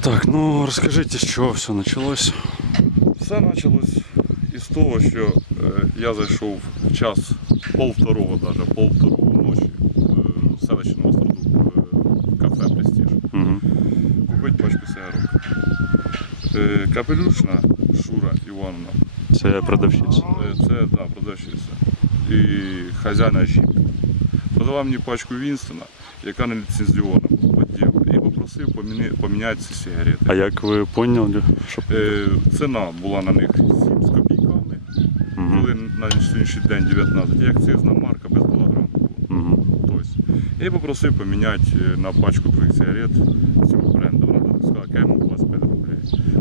Так, ну розкажіть, з чого все почалось? Все почалось із того, що е, я зайшов в час пол второго, даже, пол второго ночі е, в селищі Новостроду в кафе Престиж. Угу. Купити пачку сигарок. Е, Капелюшна Шура Івановна, Це продавщиця. е, це да, продавщиця. І хазяйна жінка. Продала мені пачку Вінстона, яка не ліцензіована, поділ, і попросив поміни- поміняти ці сигарети. А як ви поняли, що Е, ціна була на них 7 з копійками. Мгм. Коли на сьогоднішній день 19, і акцизна марка без балаграму. Угу. Тобто, я попросив поміняти е, на пачку твоїх сигарет цього бренду. Вона сказала, кему 25 рублів.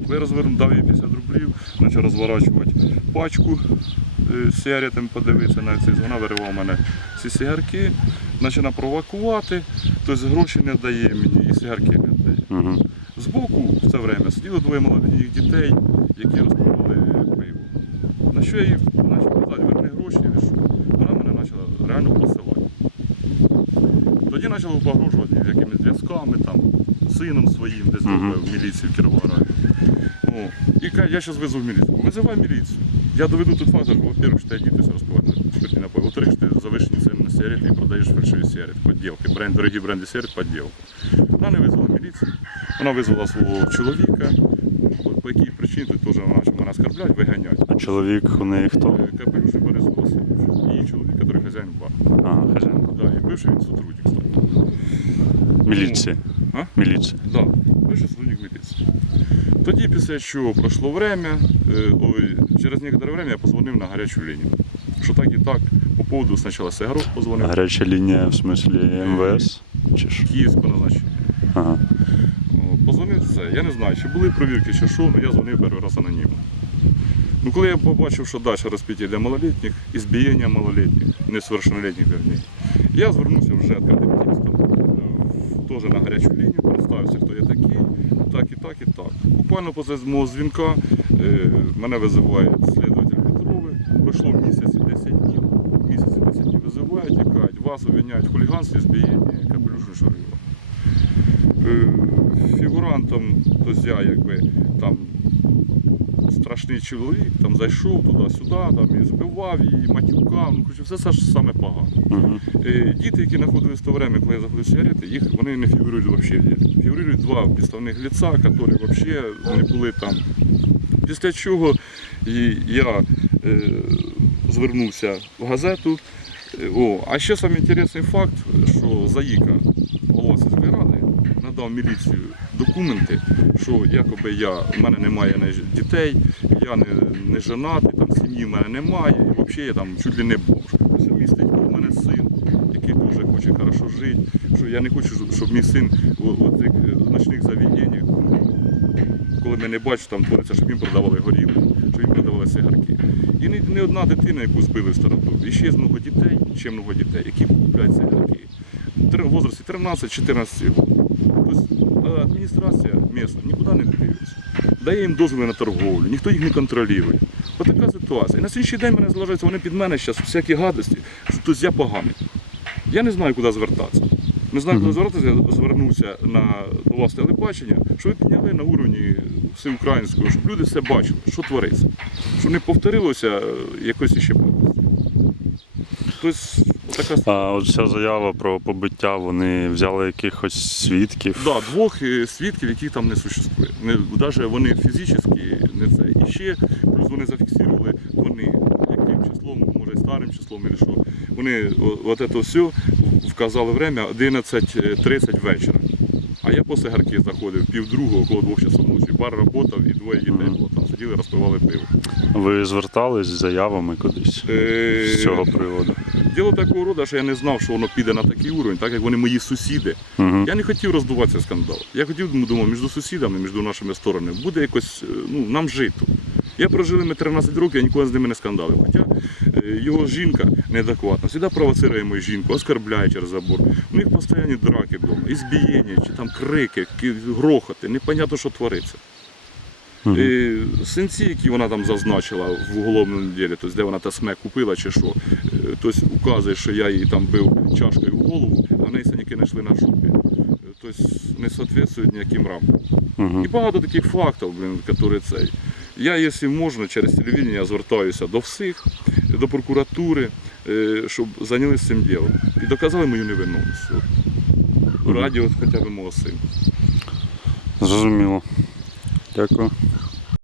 Коли розвернув, дав їй 50 рублів, почав розворачувати пачку сигаретами, подивитися на акциз. Вона виривала в мене ці сигарки, почала провокувати, тобто гроші не дає мені і сигарки не дає. Угу. Збоку в це время сиділо двоє молодих дітей, які розпивали пиво. На що я їй почав казати, верни гроші, і що? Вона мене почала реально посилати. Тоді почали погрожувати якимись зв'язками, там, сином своїм, десь робив в міліцію в Кіровограді. Ну, і я зараз везу в міліцію. Визивай міліцію. Я доведу тут що, во-первых, діти розпивають спиртні напої. Во-вторых, що ти завищені ціни на сигарети і продаєш фальшиві сигарети, подділки, бренд, дорогі бренди сигарет, подділку. Вона не визвала міліцію, вона визвала свого чоловіка, по, якій причині тут теж вона оскорблять, виганять. А чоловік у неї хто? Е, Капелюшний Борис Васильович, її чоловік, який хазяїн бар. Ага, хазяїн. Да, і бивший він сотрудник, кстати. Міліції. А? Міліція. Да, бивший сотрудник міліції. Тоді, після чого пройшло время, е, ой, через некоторе время я позвонив на гарячу лінію. Що так і так, по поводу спочатку сигарок позвонив, Гаряча лінія в смислі МВС? Чи що? Київського назначення. Ага. Позвонив це. Я не знаю, чи були провірки, чи що, але я дзвонив перший раз анонімно. Ну, коли я побачив, що далі розпиття для малолітніх, і збієння малолітніх, несовершеннолітніх верні, я звернувся вже відкритим текстом теж на гарячу лінію, представився, хто я такий, так і так, і так. Буквально поза мого дзвінка е, мене визиває слідователь Петрови. Пройшло місяць і 10 днів. Місяць і 10 днів визивають і кажуть, вас обвиняють в хуліганстві, збієнні, капелюшну шарила. Е, фігурантом, то я якби там страшний чоловік, там зайшов туди-сюди, там і збивав її, матюкав, ну коротше, все це ж саме погано. Е, Діти, які знаходились в то время, коли я заходив сигарети, їх вони не фігурують взагалі в ділі. Фігурують два підставних лица, які взагалі не були там. Після чого і я е, звернувся в газету. Е, О, а ще саме інтересний факт, що Заїка, надав міліцію документи, що якоби я, в мене немає дітей, я не, не женатий, там сім'ї в мене немає, і взагалі я там чуть ли не бомж. Ось містить у мене син, який дуже хоче хорошо жити, що я не хочу, щоб мій син в, в цих ночних заведеннях, коли мене бачу, там твориться, щоб їм продавали горілку, щоб їм продавали сигарки. І не, не одна дитина, яку збили в Стародубі, і ще много дітей, ще много дітей, які купляють сигарки. В возрасті 13-14 років. Тобто е, адміністрація місна нікуди не дивиться. Дає їм дозволи на торговлю, ніхто їх не контролює. Ось така ситуація. І на сьогоднішній день мене залежається, вони під мене зараз всякі гадості, що тобто я поганий. Я не знаю, куди звертатися. Не знаю, куди звертатися, я звернувся на до вас телебачення, що ви підняли на уровні всеукраїнського, щоб люди все бачили, що твориться. Щоб не повторилося е, якось іще повністю. Тобто, от ця заява про побиття, вони взяли якихось свідків. Да, двох е, свідків, яких там не существує. Не, навіть вони фізично не це. І ще плюс вони зафіксували вони, яким числом, може старим числом, і що. Вони от це все вказали время 11.30 вечора. А я після гарки заходив пів другого, около двох часов ночі. Бар працював і двоє дітей було. Там сиділи, розпивали пиво. Ви звертались з заявами кудись Е, з цього приводу? Діло такого роду, що я не знав, що воно піде на такий уровень, так як вони мої сусіди. Угу. Я не хотів роздуватися скандал. Я хотів, думав, між сусідами, між нашими сторонами буде якось е, ну, нам жити. Я прожили ми 13 років, я ніколи з ними не скандалив. Хоча е, його жінка неадекватна, завжди провоцирує мою жінку, оскорбляє через забор. У них постійні драки вдома, ізбієння, чи там крики, грохоти, непонятно, що твориться. Мгм. Е, Синці, які вона там зазначила в уголовному ділі, тобто де вона те купила чи що, тобто указує, що я її там бив чашкою в голову, а в неї синяки знайшли на. Е, тобто не соответствують ніяким рамкам. Угу. І багато таких фактів, блін, які цей. Я, якщо можна, через телевідення звертаюся до всіх, до прокуратури, е, щоб зайнялися цим ділом. І доказали мою невинність. Радіо хоча б мого сина. Зрозуміло. Дякую.